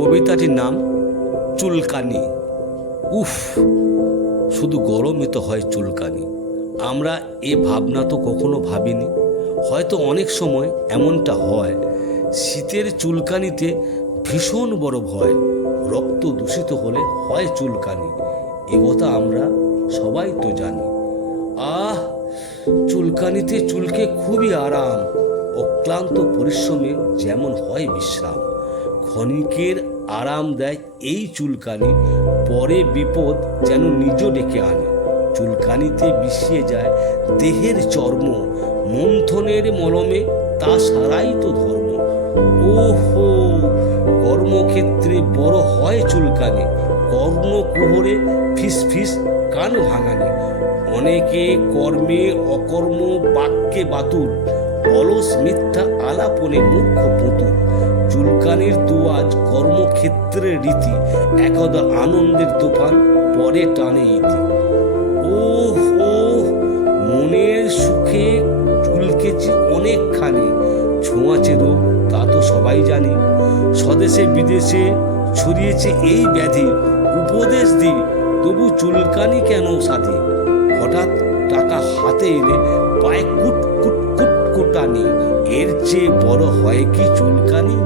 কবিতাটির নাম চুলকানি। উফ, শুধু গরমে তো হয় চুলকানি। আমরা এ ভাবনা তো কখনো ভাবিনি। হয়তো অনেক সময় এমনটা হয়, শীতের চুলকানিতে ভীষণ বড় ভয়, রক্ত দূষিত হলে হয় চুলকানি। কথা আমরা সবাই তো জানি। আহ, চুলকানিতে চুলকে খুবই আরাম, অক্লান্ত পরিশ্রমে যেমন হয় বিশ্রাম। ক্ষণিকের আরাম দেয় এই চুলকানি, পরে বিপদ যেন নিজ ডেকে আনে। চুলকানিতে বিষিয়ে যায় দেহের চর্ম, মন্থনের মলমে তা সারাই তো ধর্ম। ওহো, কর্মক্ষেত্রে বড় হয় চুলকানি কর্ণকুহরে ফিস ফিস কান ভাঙানি। অনেকে কর্মে অকর্ম বাক্যে বাতুল, অলস মিথ্যা আলাপনে মুখ্য পুতুল। চুলকানির দুয়াজ কর্মক্ষেত্রের রীতি, একদা আনন্দের তুফান পরে টানে ইতি। ও হো মনের সুখে চুলকেছি অনেকখানি, ছোঁয়াচে রোগ, তা তো সবাই জানি। স্বদেশে বিদেশে ছড়িয়েছে এই ব্যাধি, উপদেশ দিই, তবু চুলকানি কেন সাথে হঠাৎ টাকা হাতে এলে পায়ে কুট কুট কুট কুটানি এর চেয়ে বড় হয় কি চুলকানি?